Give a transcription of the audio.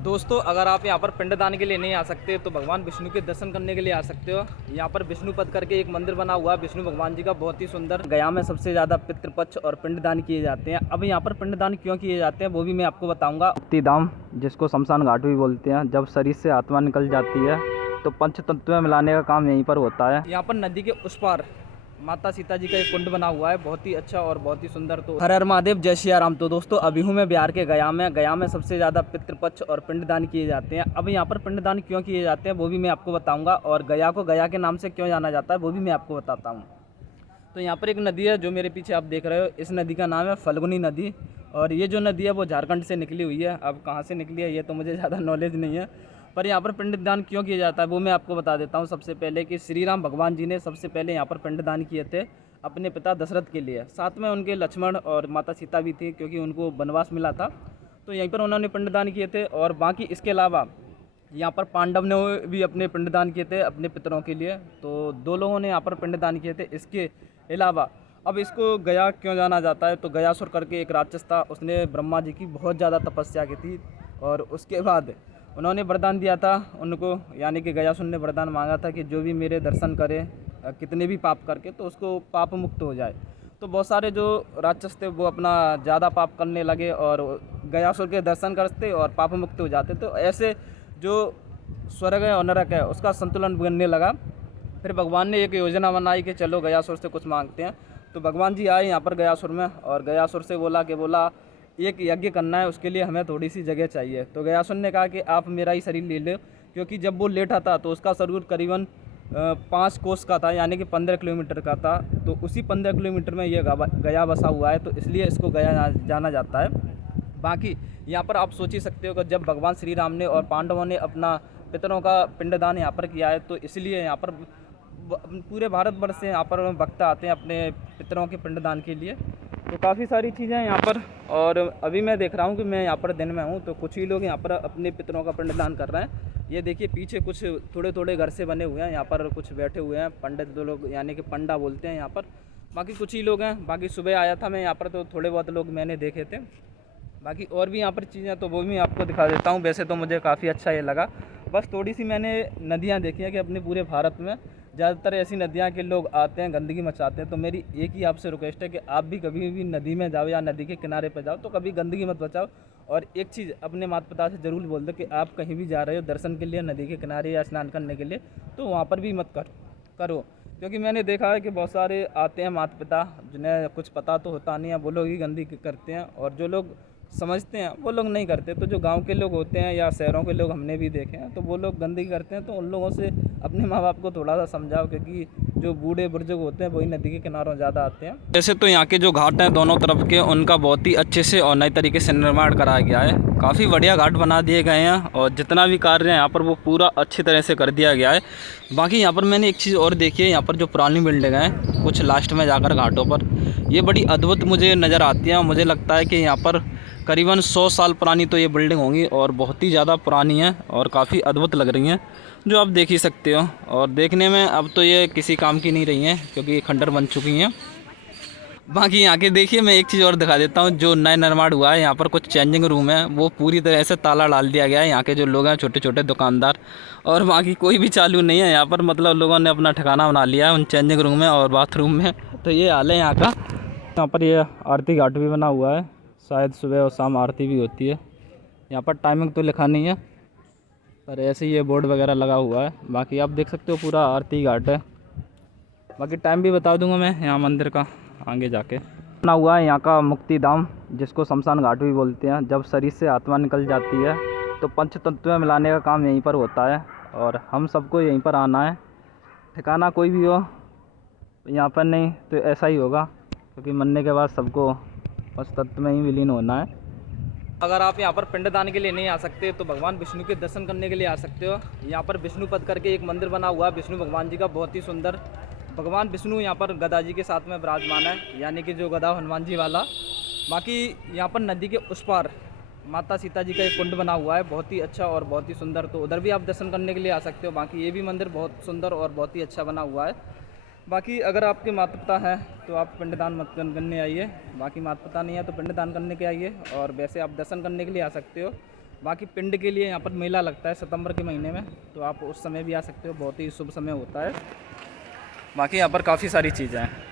दोस्तों, अगर आप यहाँ पर पिंडदान के लिए नहीं आ सकते तो भगवान विष्णु के दर्शन करने के लिए आ सकते हो। यहाँ पर विष्णु पद करके एक मंदिर बना हुआ है विष्णु भगवान जी का, बहुत ही सुंदर। गया में सबसे ज़्यादा पितृपक्ष और पिंडदान किए जाते हैं। अब यहाँ पर पिंडदान क्यों किए जाते हैं वो भी मैं आपको बताऊँगा। मुक्तिधाम, जिसको शमशान घाट भी बोलते हैं, जब शरीर से आत्मा निकल जाती है तो पंच तत्व में मिलाने का काम यहीं पर होता है। यहाँ पर नदी के उस पार माता सीता जी का एक कुंड बना हुआ है, बहुत ही अच्छा और बहुत ही सुंदर। तो हर हर महादेव, जय सिया राम। तो दोस्तों, अभी हूँ मैं बिहार के गया में सबसे ज़्यादा पितृपक्ष और पिंडदान किए जाते हैं। अब यहाँ पर पिंडदान क्यों किए जाते हैं वो भी मैं आपको बताऊंगा, और गया को गया के नाम से क्यों जाना जाता है वो भी मैं आपको बताता हूँ। तो यहाँ पर एक नदी है जो मेरे पीछे आप देख रहे हो, इस नदी का नाम है फल्गुनी नदी। और ये जो नदी है वो झारखंड से निकली हुई है। अब कहाँ से निकली है ये तो मुझे ज़्यादा नॉलेज नहीं है, पर यहाँ पर पिंडदान क्यों किया जाता है वो मैं आपको बता देता हूँ। सबसे पहले कि श्री राम भगवान जी ने सबसे पहले यहाँ पर पिंडदान किए थे अपने पिता दशरथ के लिए। साथ में उनके लक्ष्मण और माता सीता भी थी, क्योंकि उनको वनवास मिला था, तो यहीं पर उन्होंने पिंडदान किए थे। और बाकी इसके अलावा यहाँ पर पांडव ने भी अपने पिंडदान किए थे अपने पितरों के लिए, तो दो लोगों ने यहाँ पर पिंडदान किए थे। इसके अलावा अब इसको गया क्यों जाना जाता है, तो गयासुर करके एक राक्षस था, उसने ब्रह्मा जी की बहुत ज़्यादा तपस्या की थी, और उसके बाद उन्होंने वरदान दिया था उनको, यानी कि गयासुर ने वरदान मांगा था कि जो भी मेरे दर्शन करे कितने भी पाप करके, तो उसको पाप मुक्त हो जाए। तो बहुत सारे जो राक्षस थे वो अपना ज़्यादा पाप करने लगे और गयासुर के दर्शन करते और पाप मुक्त हो जाते। तो ऐसे जो स्वर्ग है और नरक है उसका संतुलन बिगड़ने लगा। फिर भगवान ने एक योजना बनाई कि चलो गयासुर से कुछ मांगते हैं। तो भगवान जी आए यहाँ पर गयासुर में, और गयासुर से बोला एक यज्ञ करना है, उसके लिए हमें थोड़ी सी जगह चाहिए। तो गयासुर ने कहा कि आप मेरा ही शरीर ले लो, क्योंकि जब वो लेटा था तो उसका शरीर करीबन 5 कोस का था, यानी कि 15 किलोमीटर का था। तो उसी 15 किलोमीटर में ये गया बसा हुआ है, तो इसलिए इसको गया जाना जाता है। बाकी यहाँ पर आप सोच ही सकते हो कि जब भगवान श्री राम ने और पांडवों ने अपना पितरों का पिंडदान यहाँ पर किया है, तो इसलिए यहाँ पर पूरे भारतवर्ष से यहाँ पर भक्त आते हैं अपने पितरों के पिंडदान के लिए। तो काफ़ी सारी चीज़ें हैं यहाँ पर। और अभी मैं देख रहा हूँ कि मैं यहाँ पर दिन में हूँ, तो कुछ ही लोग यहाँ पर अपने पितरों का पिंडदान कर रहे हैं। ये देखिए पीछे कुछ थोड़े थोड़े घर से बने हुए हैं, यहाँ पर कुछ बैठे हुए हैं पंडित दो लोग, यानी कि पंडा बोलते हैं यहाँ पर। बाकी कुछ ही लोग हैं, बाकी सुबह आया था मैं यहाँ पर, तो थोड़े बहुत लोग मैंने देखे थे। बाकी और भी यहाँ पर चीज़ें तो वो भी आपको दिखा देता हूँ। वैसे तो मुझे काफ़ी अच्छा ये लगा, बस थोड़ी सी मैंने नदियाँ देखी हैं कि अपने पूरे भारत में ज़्यादातर ऐसी नदियाँ के लोग आते हैं गंदगी मचाते हैं। तो मेरी एक ही आपसे रिक्वेस्ट है कि आप भी कभी भी नदी में जाओ या नदी के किनारे पर जाओ तो कभी गंदगी मत बचाओ। और एक चीज़ अपने माता पिता से ज़रूर बोल दो कि आप कहीं भी जा रहे हो दर्शन के लिए नदी के किनारे या स्नान करने के लिए, तो वहाँ पर भी मत करो। क्योंकि मैंने देखा है कि बहुत सारे आते हैं माता पिता जिन्हें कुछ पता तो होता नहीं है, वो लोग ही गंदगी करते हैं, और जो लोग समझते हैं वो लोग नहीं करते। तो जो गांव के लोग होते हैं या शहरों के लोग हमने भी देखे हैं, तो वो लोग गंदगी करते हैं, तो उन लोगों से अपने माँ बाप को थोड़ा सा समझाओ, क्योंकि जो बूढ़े बुजुर्ग होते हैं वही नदी के किनारों ज़्यादा आते हैं। वैसे तो यहाँ के जो घाट हैं दोनों तरफ के, उनका बहुत ही अच्छे से और नए तरीके से निर्माण कराया गया है। काफ़ी बढ़िया घाट बना दिए गए हैं, और जितना भी कार्य है यहाँ पर वो पूरा अच्छी तरह से कर दिया गया है। बाकी यहाँ पर मैंने एक चीज़ और देखी है, यहाँ पर जो पुरानी बिल्डिंग है कुछ लास्ट में जाकर घाटों पर, ये बड़ी अद्भुत मुझे नज़र आती है। मुझे लगता है कि यहाँ पर करीबन 100 साल पुरानी तो ये बिल्डिंग होंगी, और बहुत ही ज़्यादा पुरानी है और काफ़ी अद्भुत लग रही हैं, जो आप देख ही सकते हो। और देखने में अब तो ये किसी काम की नहीं रही हैं, क्योंकि ये खंडर बन चुकी हैं। बाकी यहाँ के देखिए मैं एक चीज़ और दिखा देता हूँ, जो नया निर्माण हुआ है यहाँ पर कुछ चेंजिंग रूम है, वो पूरी तरह से ताला डाल दिया गया है। यहाँ के जो लोग हैं छोटे छोटे दुकानदार, और बाकी कोई भी चालू नहीं है यहाँ पर, मतलब लोगों ने अपना ठिकाना बना लिया है उन चेंजिंग रूम में और बाथरूम में। तो ये हाल है यहाँ का। यहाँ पर ये आरती घाट भी बना हुआ है, शायद सुबह और शाम आरती भी होती है। यहाँ पर टाइमिंग तो लिखा नहीं है, पर ऐसे ही ये बोर्ड वगैरह लगा हुआ है। बाकी आप देख सकते हो पूरा आरती घाट है। बाकी टाइम भी बता दूंगा मैं यहाँ मंदिर का आगे जाके। बना हुआ है यहाँ का मुक्तिधाम, जिसको शमशान घाट भी बोलते हैं। जब शरीर से आत्मा निकल जाती है तो पंच तत्व में मिलाने का काम यहीं पर होता है, और हम सबको यहीं पर आना है। ठिकाना कोई भी हो, यहाँ पर नहीं तो ऐसा ही होगा, क्योंकि मरने के बाद सबको पंच तत्व में ही विलीन होना है। अगर आप यहाँ पर पिंडदान के लिए नहीं आ सकते तो भगवान विष्णु के दर्शन करने के लिए आ सकते हो। यहाँ पर विष्णु पद करके एक मंदिर बना हुआ है विष्णु भगवान जी का, बहुत ही सुंदर। भगवान विष्णु यहाँ पर गदा जी के साथ में विराजमान है, यानी कि जो गदा हनुमान जी वाला। बाकी यहाँ पर नदी के उस पार माता सीता जी का एक कुंड बना हुआ है, बहुत ही अच्छा और बहुत ही सुंदर। तो उधर भी आप दर्शन करने के लिए आ सकते हो। बाकी ये भी मंदिर बहुत सुंदर और बहुत ही अच्छा बना हुआ है। बाकी अगर आपके माता पिता हैं तो आप पिंडदान मत करने आइए, बाकी माता पिता नहीं है तो पिंडदान करने के आइए, और वैसे आप दर्शन करने के लिए आ सकते हो। बाकी पिंड के लिए यहाँ पर मेला लगता है सितंबर के महीने में, तो आप उस समय भी आ सकते हो, बहुत ही शुभ समय होता है। बाकी यहाँ पर काफ़ी सारी चीज़ें हैं।